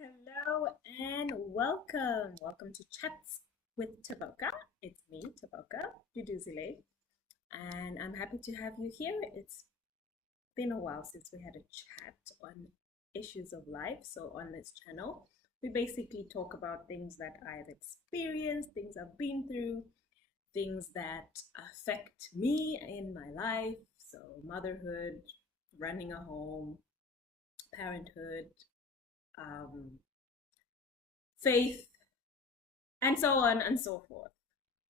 Hello and welcome. Welcome to Chats with Taboka. It's me, Taboka Duduzile, and I'm happy to have you here. It's been a while since we had a chat on issues of life. So, on this channel, we basically talk about things that I've experienced, things I've been through, things that affect me in my life. So, motherhood, running a home, parenthood, um, faith, and so on and so forth.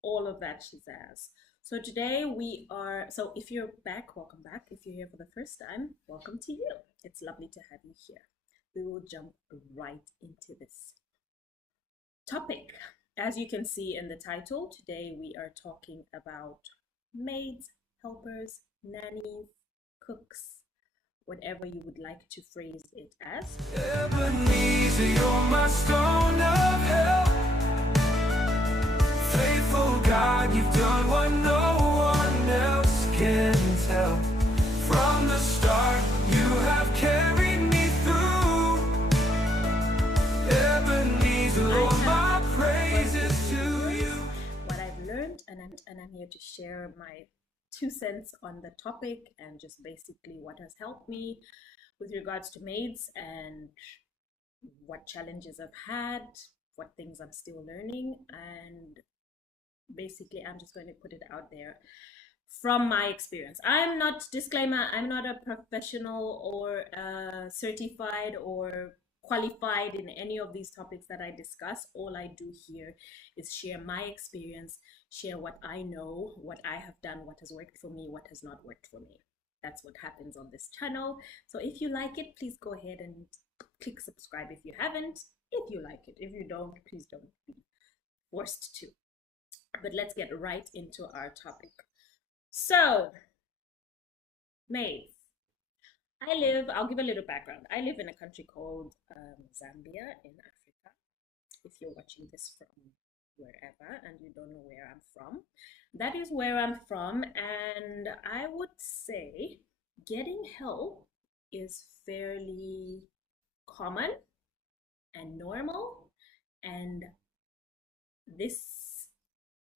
All of that shazazz. So today we are, so if you're back, welcome back. If you're here for the first time, welcome to you. It's lovely to have you here. We will jump right into this topic. As you can see in the title, today we are talking about maids, helpers, nannies, cooks, whatever you would like to phrase it as. Ebenezer, you're my stone of help. Faithful God, you've done what no one else can tell. From the start, you have carried me through. Ebenezer, all my praises to you. What I've learned, and I'm here to share my 2 cents on the topic and just basically what has helped me with regards to maids and what challenges I've had, what things I'm still learning, and basically I'm just going to put it out there from my experience. I'm not, disclaimer, I'm not a professional or certified or qualified in any of these topics that I discuss. All I do here is share my experience, share what I know, what I have done, what has worked for me, what has not worked for me. That's what happens on this channel. So if you like it, please go ahead and click subscribe if you haven't. If you like it, if you don't, please don't be forced to. But let's get right into our topic. So, maids. I'll give a little background. I live in a country called Zambia in Africa. If you're watching this from wherever and you don't know where I'm from, that is where I'm from. And I would say getting help is fairly common and normal. And this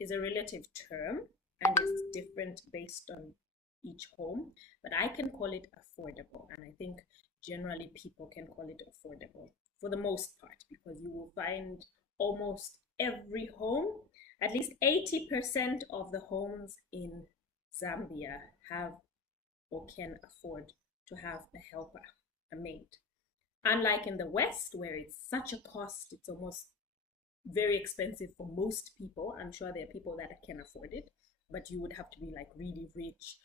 is a relative term and it's different based on each home, but I can call it affordable, and I think generally people can call it affordable for the most part, because you will find almost every home, at least 80% of the homes in Zambia have or can afford to have a helper, a maid. Unlike in the West, where it's such a cost, it's almost very expensive for most people. I'm sure there are people that can afford it, but you would have to be like really rich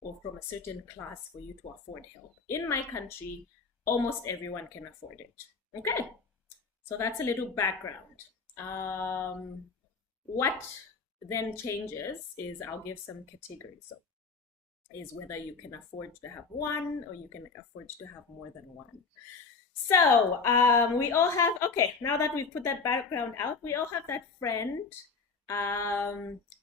or from a certain class for you to afford help. In my country, almost everyone can afford it. Okay, so that's a little background. What then changes is I'll give some categories. So is whether you can afford to have one or you can afford to have more than one. So we all have, okay, now that we've put that background out, we all have that friend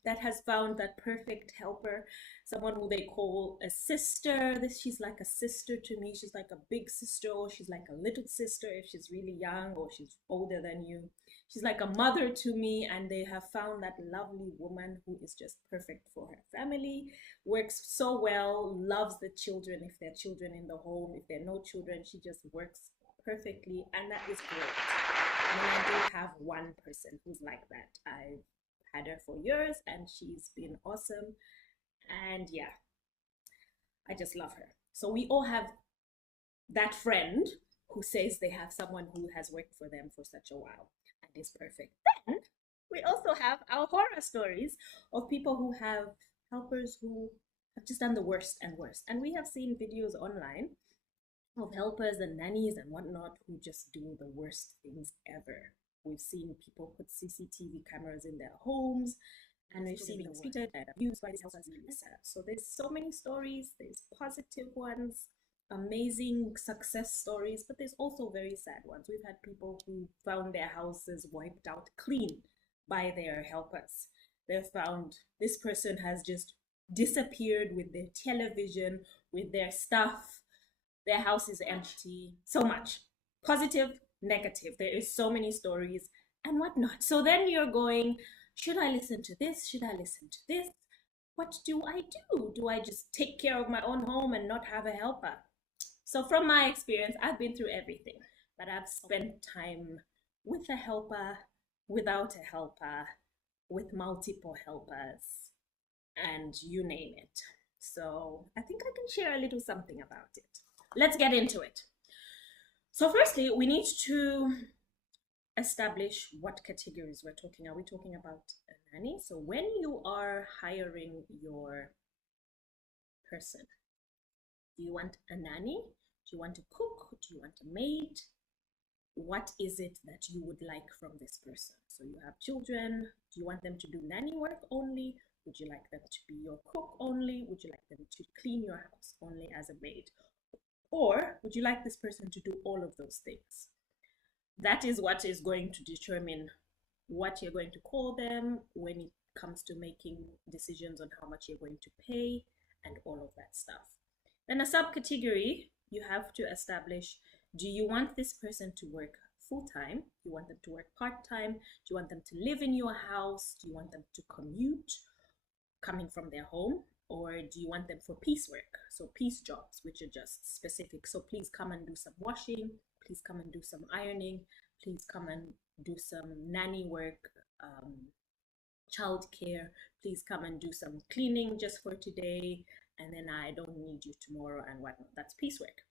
that has found that perfect helper, someone who they call a sister. She's like a sister to me. She's like a big sister, or she's like a little sister if she's really young or she's older than you. She's like a mother to me, and they have found that lovely woman who is just perfect for her family, works so well, loves the children if there are children in the home. If there are no children, she just works perfectly, and that is great. And I do have one person who's like that. I've had her for years and she's been awesome, and yeah, I just love her. So we all have that friend who says they have someone who has worked for them for such a while and is perfect. Then we also have our horror stories of people who have helpers who have just done the worst and worst, and we have seen videos online of helpers and nannies and whatnot who just do the worst things ever. We've seen people put CCTV cameras in their homes, and we've seen being treated and abused by these helpers. So there's so many stories. There's positive ones, amazing success stories, but there's also very sad ones. We've had people who found their houses wiped out clean by their helpers. They've found this person has just disappeared with their television, with their stuff. Their house is empty. So much positive, negative. There is so many stories and whatnot. So then you're going, should I listen to this? Should I listen to this? What do I do? Do I just take care of my own home and not have a helper? So from my experience, I've been through everything, but I've spent time with a helper, without a helper, with multiple helpers, and you name it. So I think I can share a little something about it. Let's get into it. So firstly, we need to establish what categories we're talking. Are we talking about a nanny? So when you are hiring your person, do you want a nanny? Do you want a cook? Do you want a maid? What is it that you would like from this person? So you have children. Do you want them to do nanny work only? Would you like them to be your cook only? Would you like them to clean your house only as a maid? Or would you like this person to do all of those things? That is what is going to determine what you're going to call them when it comes to making decisions on how much you're going to pay and all of that stuff. Then a subcategory, you have to establish, do you want this person to work full-time? Do you want them to work part-time? Do you want them to live in your house? Do you want them to commute coming from their home? Or do you want them for piecework? So piece jobs, which are just specific. So please come and do some washing. Please come and do some ironing. Please come and do some nanny work, childcare. Please come and do some cleaning just for today. And then I don't need you tomorrow and whatnot. That's piecework.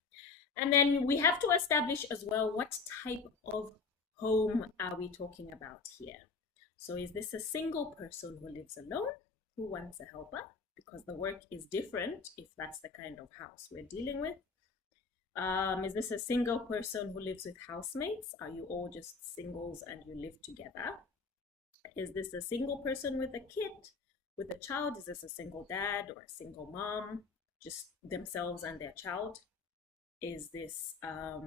And then we have to establish as well, what type of home are we talking about here? So is this a single person who lives alone, who wants a helper? Because the work is different if that's the kind of house we're dealing with. Is this a single person who lives with housemates? Are you all just singles and you live together? Is this a single person with a kid, with a child? Is this a single dad or a single mom, just themselves and their child? Is this a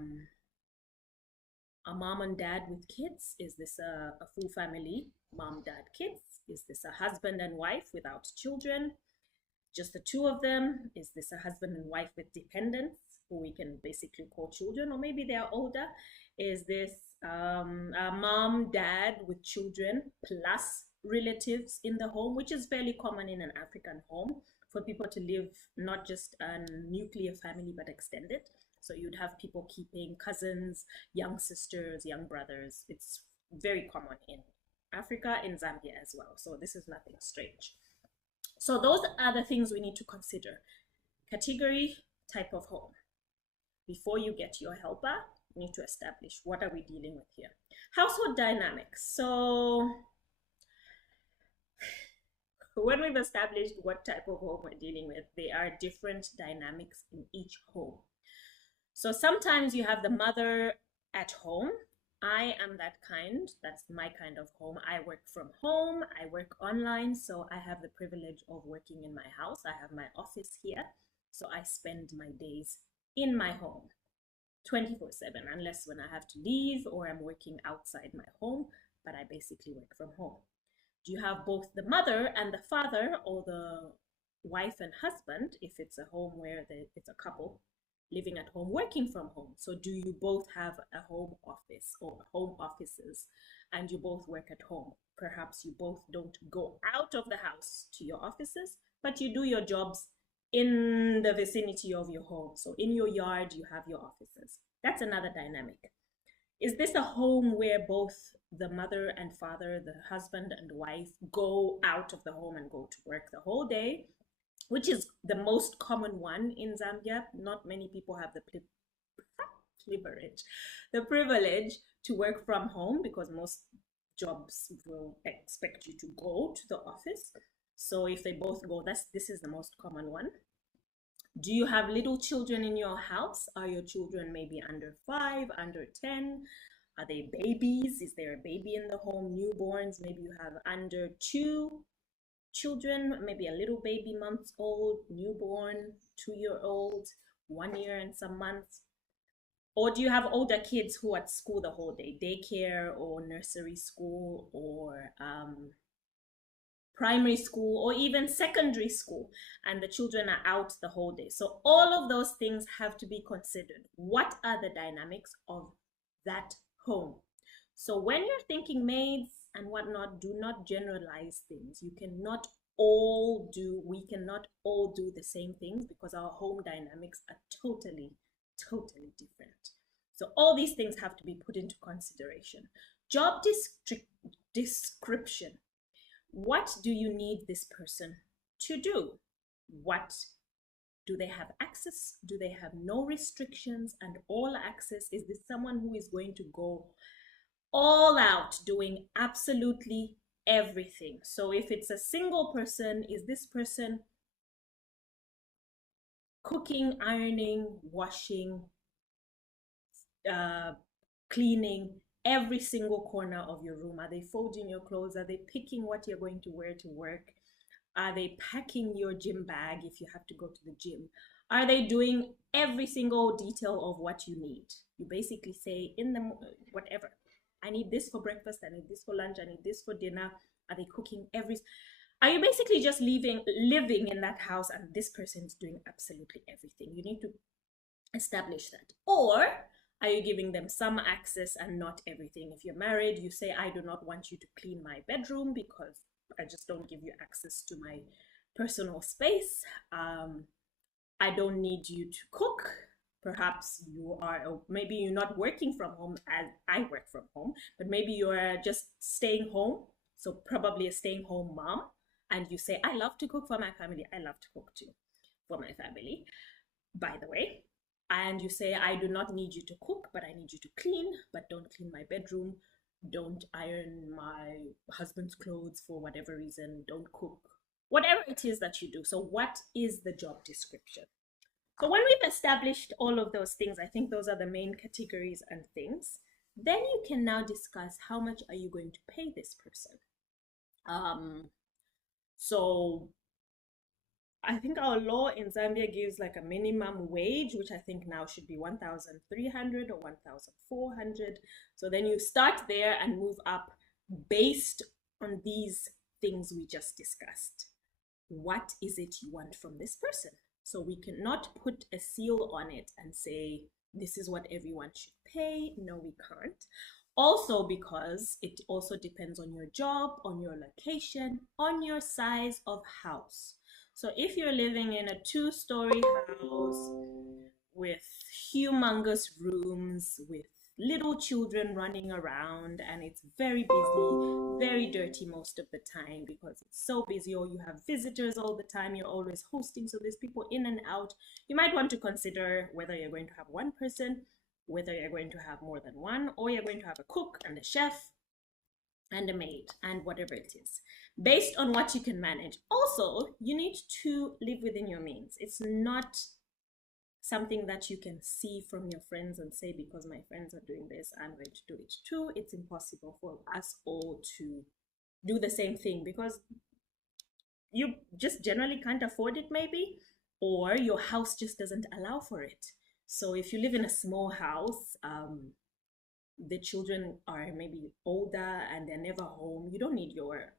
mom and dad with kids? Is this a full family, mom, dad, kids? Is this a husband and wife without children? Just the two of them? Is this a husband and wife with dependents, who we can basically call children, or maybe they are older? Is this a mom, dad with children plus relatives in the home, which is fairly common in an African home, for people to live not just a nuclear family but extended? So you'd have people keeping cousins, young sisters, young brothers. It's very common in Africa, in Zambia as well. So this is nothing strange. So those are the things we need to consider. Category, type of home. Before you get your helper, you need to establish, what are we dealing with here? Household dynamics. So when we've established what type of home we're dealing with, there are different dynamics in each home. So sometimes you have the mother at home. I am that kind. That's my kind of home. I work from home. I work online. So I have the privilege of working in my house. I have my office here. So I spend my days in my home 24/7, unless when I have to leave or I'm working outside my home, but I basically work from home. Do you have both the mother and the father, or the wife and husband, if it's a home where it's a couple living at home, working from home? So do you both have a home office or home offices, and you both work at home? Perhaps you both don't go out of the house to your offices, but you do your jobs in the vicinity of your home. So in your yard, you have your offices. That's another dynamic. Is this a home where both the mother and father, the husband and wife, go out of the home and go to work the whole day, which is the most common one in Zambia? Not many people have the privilege to work from home, because most jobs will expect you to go to the office. So if they both go, this is the most common one. Do you have little children in your house? Are your children maybe under 5, under 10? Are they babies? Is there a baby in the home? Newborns? Maybe you have under 2 children, maybe a little baby, months old, newborn, 2-year-old, 1 year and some months. Or do you have older kids who are at school the whole day, daycare or nursery school or primary school or even secondary school, and the children are out the whole day? So all of those things have to be considered. What are the dynamics of that home. So when you're thinking maids and whatnot, do not generalize things. We cannot all do the same things because our home dynamics are totally different. So all these things have to be put into consideration. Job description. What do you need this person to do? What do they have access? Do they have no restrictions and all access? Is this someone who is going to go all out doing absolutely everything? So if it's a single person, is this person cooking, ironing, washing, cleaning every single corner of your room? Are they folding your clothes? Are they picking what you're going to wear to work? Are they packing your gym bag if you have to go to the gym? Are they doing every single detail of what you need? You basically say in the whatever, I need this for breakfast, I need this for lunch, I need this for dinner. Are they cooking are you basically just living in that house and this person is doing absolutely everything? You need to establish that. Or are you giving them some access and not everything? If you're married, you say, I do not want you to clean my bedroom because I just don't give you access to my personal space. I don't need you to cook. Perhaps maybe you're not working from home as I work from home, but maybe you're just staying home. So probably a staying home mom. And you say, I love to cook for my family. I love to cook too for my family, by the way. And you say, I do not need you to cook, but I need you to clean, but don't clean my bedroom. Don't iron my husband's clothes for whatever reason. Don't cook. Whatever it is that you do. So what is the job description? So when we've established all of those things, I think those are the main categories and things. Then you can now discuss how much are you going to pay this person. So I think our law in Zambia gives like a minimum wage, which I think now should be 1,300 or 1,400. So then you start there and move up based on these things we just discussed. What is it you want from this person? So we cannot put a seal on it and say, this is what everyone should pay. No, we can't. Also because it also depends on your job, on your location, on your size of house. So if you're living in a 2-story house with humongous rooms, with little children running around, and it's very busy, very dirty most of the time because it's so busy, or you have visitors all the time, you're always hosting, so there's people in and out, you might want to consider whether you're going to have one person, whether you're going to have more than one, or you're going to have a cook and a chef and a maid and whatever it is, based on what you can manage. Also, you need to live within your means. It's not something that you can see from your friends and say, because my friends are doing this, I'm going to do it too. It's impossible for us all to do the same thing because you just generally can't afford it maybe, or your house just doesn't allow for it. So if you live in a small house, the children are maybe older and they're never home, you don't need your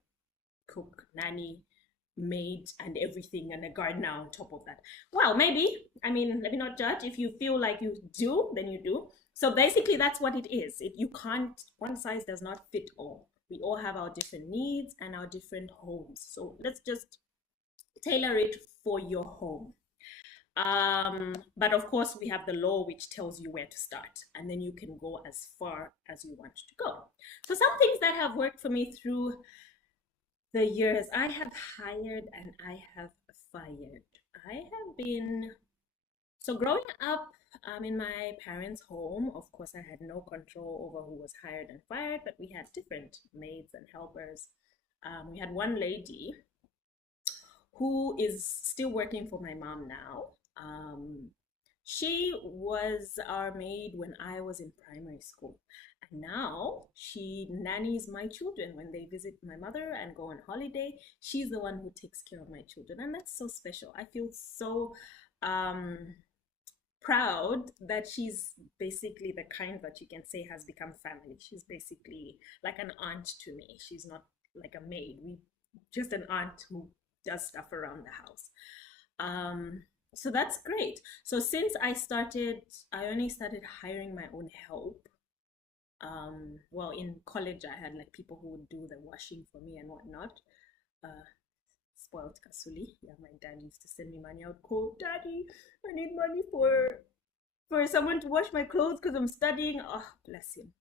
cook, nanny, maid, and everything, and a gardener on top of that. Well, maybe, I mean, let me not judge. If you feel like you do, then you do. So basically, that's what it is. You can't, one size does not fit all. We all have our different needs and our different homes. So let's just tailor it for your home. But of course, we have the law which tells you where to start, and then you can go as far as you want to go. So some things that have worked for me through the years, I have hired and I have fired. I have been, so growing up in my parents' home, of course, I had no control over who was hired and fired, but we had different maids and helpers. We had one lady who is still working for my mom now. She was our maid when I was in primary school. And now she nannies my children when they visit my mother and go on holiday. She's the one who takes care of my children. And that's so special. I feel so proud that she's basically the kind that you can say has become family. She's basically like an aunt to me. She's not like a maid. Just an aunt who does stuff around the house. So that's great. So since I only started hiring my own help Well, in college, I had like people who would do the washing for me and whatnot. Uh, Spoiled Kasuli. Yeah, my dad used to send me money. I would call, Daddy, I need money for someone to wash my clothes because I'm studying. Oh, bless him.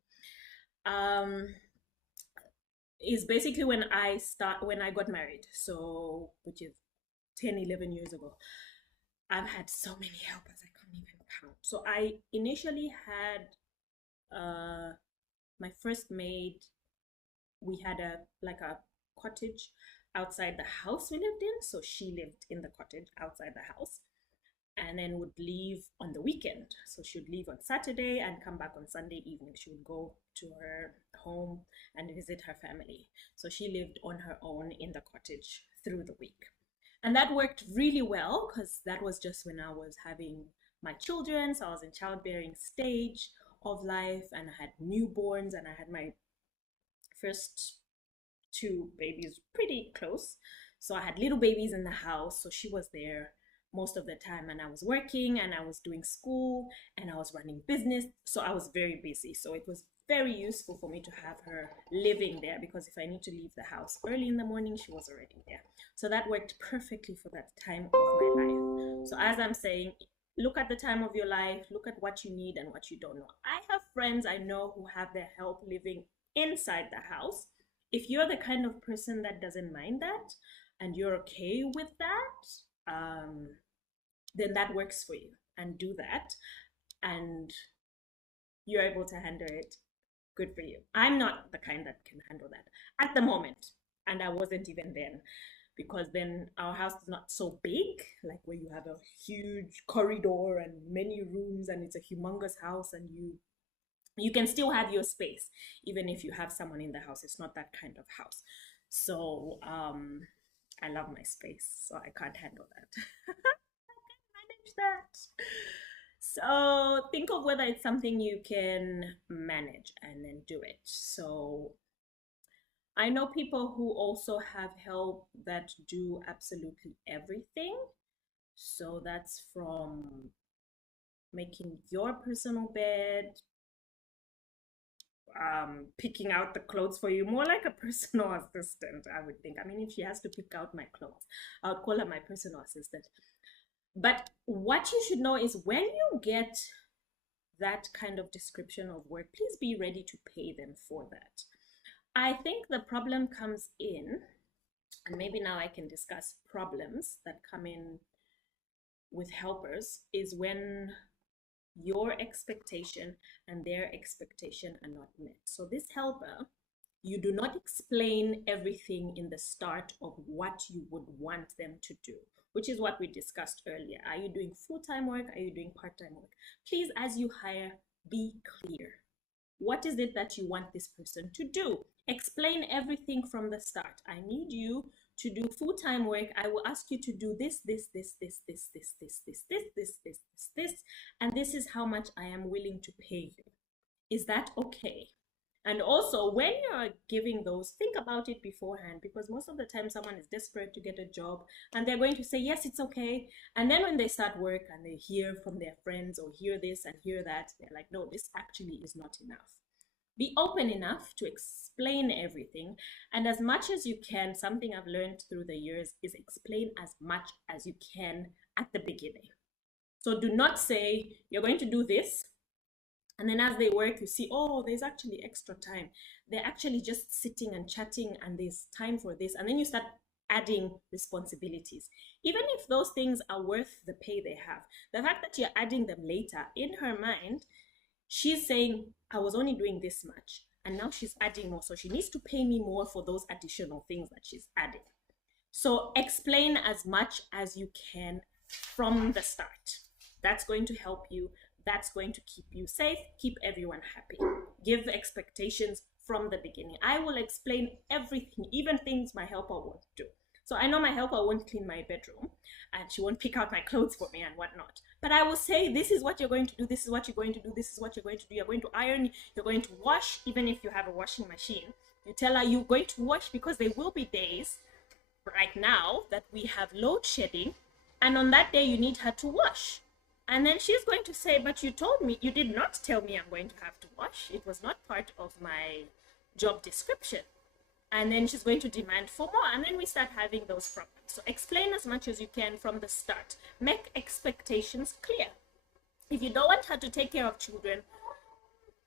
Um, is basically when I got married. So, which is 10, 11 years ago. I've had so many helpers I can't even count. So I initially had my first maid. We had a cottage outside the house we lived in, so she lived in the cottage outside the house, and then would leave on the weekend. So she would leave on Saturday and come back on Sunday evening. She would go to her home and visit her family. So she lived on her own in the cottage through the week. And that worked really well because that was just when I was having my children. So I was in childbearing stage of life, and I had newborns, and I had my first two babies pretty close. So I had little babies in the house. So she was there most of the time, and I was working, and I was doing school, and I was running business. So I was very busy. So it was very useful for me to have her living there, because if I need to leave the house early in the morning, she was already there. So that worked perfectly for that time of my life. So as I'm saying, look at the time of your life, look at what you need and what you don't know. I have friends I know who have their help living inside the house. If you're the kind of person that doesn't mind that and you're okay with that, then that works for you, and do that, and you're able to handle it. Good for you. I'm not the kind that can handle that at the moment, and I wasn't even then, because then our house is not so big, like where you have a huge corridor and many rooms, and it's a humongous house, and you can still have your space even if you have someone in the house. It's not that kind of house. So I love my space, so I can't handle that. I can't manage that. So think of whether it's something you can manage and then do it. So I know people who also have help that do absolutely everything. So that's from making your personal bed, picking out the clothes for you, more like a personal assistant, I would think. I mean, if she has to pick out my clothes, I would call her my personal assistant. But what you should know is, when you get that kind of description of work, please be ready to pay them for that. I think the problem comes in, and maybe now I can discuss problems that come in with helpers, is when your expectation and their expectation are not met. So this helper, you do not explain everything in the start of what you would want them to do, which is what we discussed earlier. Are you doing full-time work? Are you doing part-time work? Please, as you hire, be clear. What is it that you want this person to do? Explain everything from the start. I need you to do full-time work. I will ask you to do this, and this is how much I am willing to pay you. Is that okay? And also, when you're giving those, think about it beforehand, because most of the time someone is desperate to get a job and they're going to say, yes, it's okay. And then when they start work and they hear from their friends or hear this and hear that, they're like, no, this actually is not enough. Be open enough to explain everything. And as much as you can, something I've learned through the years is explain as much as you can at the beginning. So do not say, you're going to do this, and then as they work, you see, oh, there's actually extra time. They're actually just sitting and chatting, and there's time for this. And then you start adding responsibilities. Even if those things are worth the pay they have, the fact that you're adding them later, in her mind, she's saying, I was only doing this much, and now she's adding more. So she needs to pay me more for those additional things that she's adding. So explain as much as you can from the start. That's going to help you. That's going to keep you safe, keep everyone happy. Give expectations from the beginning. I will explain everything, even things my helper won't do. So I know my helper won't clean my bedroom, and she won't pick out my clothes for me and whatnot. But I will say, this is what you're going to do, this is what you're going to do, this is what you're going to do. You're going to iron, you're going to wash, even if you have a washing machine. You tell her you're going to wash, because there will be days, right now, that we have load shedding, and on that day you need her to wash. And then she's going to say, but you told me, you did not tell me I'm going to have to wash. It was not part of my job description. And then she's going to demand for more. And then we start having those problems. So explain as much as you can from the start. Make expectations clear. If you don't want her to take care of children,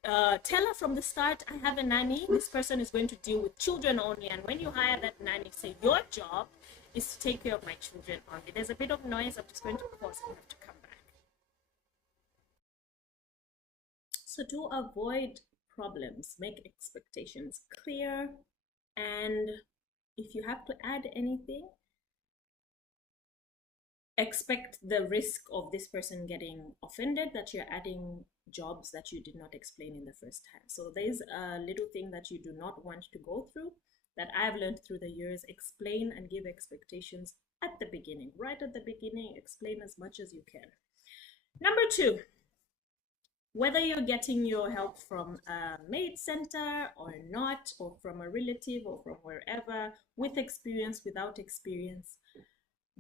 tell her from the start, I have a nanny. This person is going to deal with children only. And when you hire that nanny, say your job is to take care of my children only. There's a bit of noise. I'm just going to pause and have to come back. So to avoid problems, make expectations clear. And if you have to add anything, expect the risk of this person getting offended that you're adding jobs that you did not explain in the first time. So there's a little thing that you do not want to go through that I've learned through the years. Explain and give expectations at the beginning. Right at the beginning, explain as much as you can. Number 2, whether you're getting your help from a maid center or not, or from a relative or from wherever, with experience, without experience,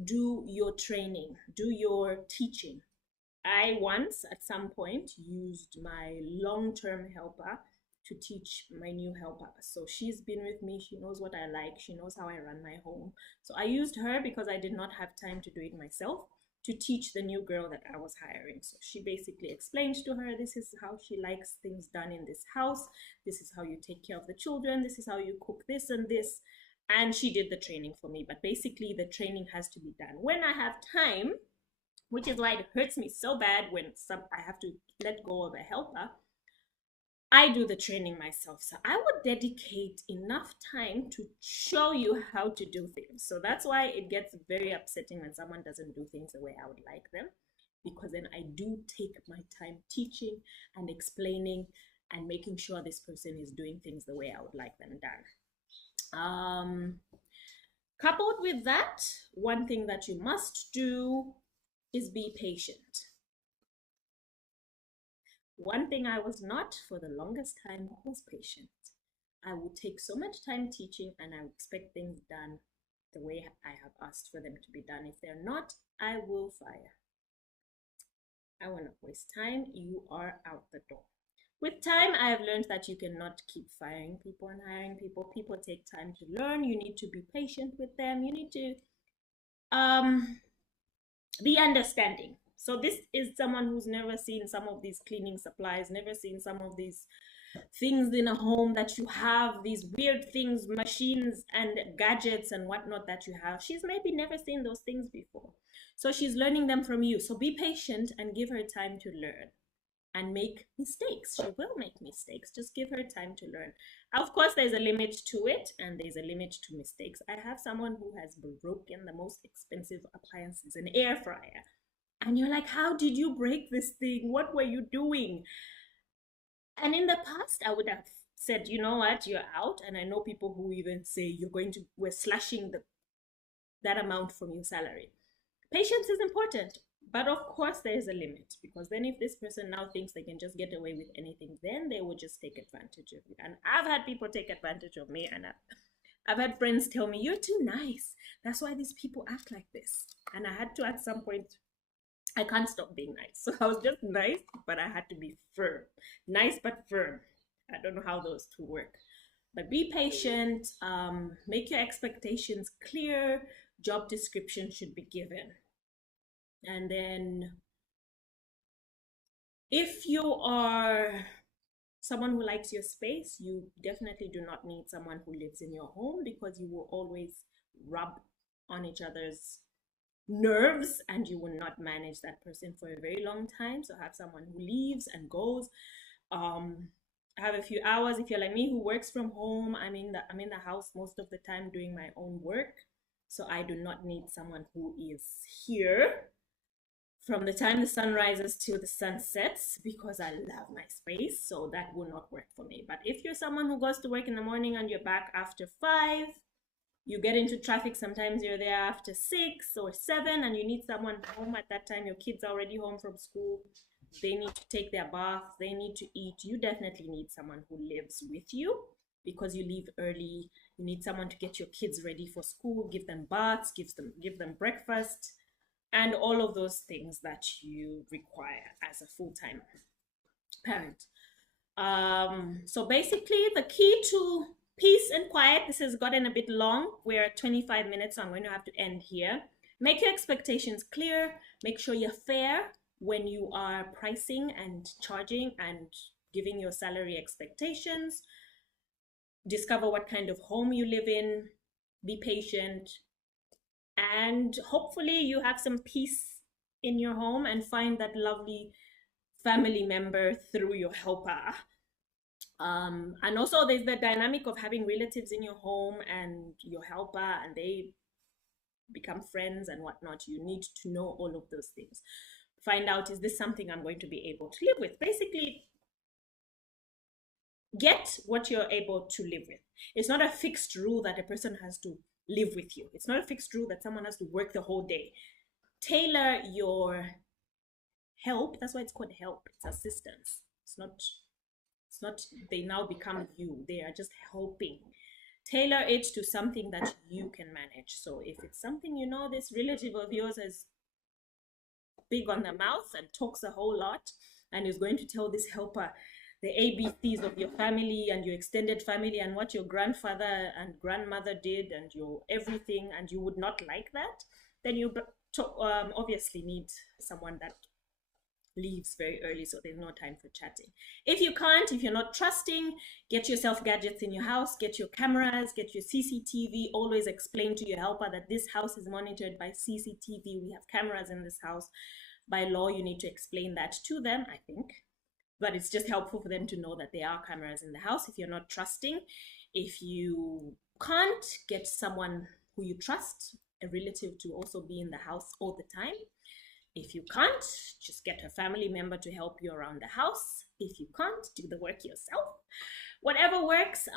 do your training, do your teaching. I once, at some point, used my long-term helper to teach my new helper. So she's been with me, she knows what I like, she knows how I run my home. So I used her because I did not have time to do it myself, to teach the new girl that I was hiring. So she basically explained to her, this is how she likes things done in this house, this is how you take care of the children, this is how you cook this and this. And she did the training for me. But basically the training has to be done when I have time, which is why it hurts me so bad when I have to let go of a helper. I do the training myself. So I would dedicate enough time to show you how to do things. So that's why it gets very upsetting when someone doesn't do things the way I would like them, because then I do take my time teaching and explaining and making sure this person is doing things the way I would like them done. Coupled with that, one thing that you must do is be patient. One thing I was not for the longest time was patient. I would take so much time teaching and I would expect things done the way I have asked for them to be done. If they're not, I will fire. I will not waste time. You are out the door. With time, I have learned that you cannot keep firing people and hiring people. People take time to learn. You need to be patient with them. You need to be understanding. So this is someone who's never seen some of these cleaning supplies, never seen some of these things in a home that you have, these weird things, machines and gadgets and whatnot that you have. She's maybe never seen those things before. So she's learning them from you. So be patient and give her time to learn and make mistakes. She will make mistakes. Just give her time to learn. Of course, there's a limit to it and there's a limit to mistakes. I have someone who has broken the most expensive appliances, an air fryer. And you're like, how did you break this thing? What were you doing? And in the past, I would have said, you know what, you're out. And I know people who even say we're slashing that amount from your salary. Patience is important. But of course, there is a limit, because then if this person now thinks they can just get away with anything, then they will just take advantage of you. And I've had people take advantage of me, and I've had friends tell me, you're too nice. That's why these people act like this. And I had to, at some point, I can't stop being nice. So I was just nice, but I had to be firm. Nice, but firm. I don't know how those two work. But be patient, make your expectations clear, job description should be given. And then if you are someone who likes your space, you definitely do not need someone who lives in your home, because you will always rub on each other's nerves and you will not manage that person for a very long time. So have someone who leaves and goes. Have a few hours. If you're like me, who works from home, I'm in the house most of the time doing my own work. So I do not need someone who is here from the time the sun rises till the sun sets, because I love my space. So that will not work for me. But if you're someone who goes to work in the morning and you're back after 5, you get into traffic, sometimes you're there after 6 or 7, and you need someone home at that time. Your kids are already home from school. They need to take their bath. They need to eat. You definitely need someone who lives with you, because you leave early. You need someone to get your kids ready for school, give them baths, give them breakfast. and all of those things that you require as a full-time parent. So basically, the key to peace and quiet, this has gotten a bit long. We're at 25 minutes, so I'm going to have to end here. Make your expectations clear. Make sure you're fair when you are pricing and charging and giving your salary expectations. Discover what kind of home you live in. Be patient. And hopefully you have some peace in your home and find that lovely family member through your helper. And also there's the dynamic of having relatives in your home and your helper, and they become friends and whatnot. You need to know all of those things. Find out, is this something I'm going to be able to live with? Basically, get what you're able to live with. It's not a fixed rule that a person has to live with you. It's not a fixed rule that someone has to work the whole day. Tailor your help. That's why it's called help. It's assistance. It's not they now become you. They are just helping. Tailor it to something that you can manage. So if it's something, you know, this relative of yours is big on the mouth and talks a whole lot and is going to tell this helper the ABCs of your family and your extended family and what your grandfather and grandmother did and your everything, and you would not like that, then you obviously need someone that leaves very early, so there's no time for chatting. If you can't, if you're not trusting, get yourself gadgets in your house, get your cameras, get your CCTV. Always explain to your helper that this house is monitored by CCTV. We have cameras in this house. By law, you need to explain that to them, I think. But it's just helpful for them to know that there are cameras in the house. If you're not trusting, if you can't, get someone who you trust, a relative, to also be in the house all the time. If you can't, just get a family member to help you around the house. If you can't, do the work yourself. Whatever works,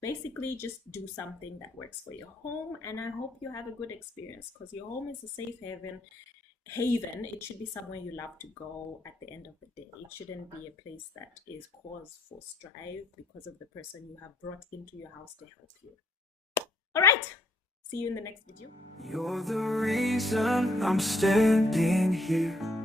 basically just do something that works for your home. And I hope you have a good experience, because your home is a safe haven. It should be somewhere you love to go at the end of the day. It shouldn't be a place that is cause for strife because of the person you have brought into your house to help you. All right. See you in the next video. You're the reason I'm standing here.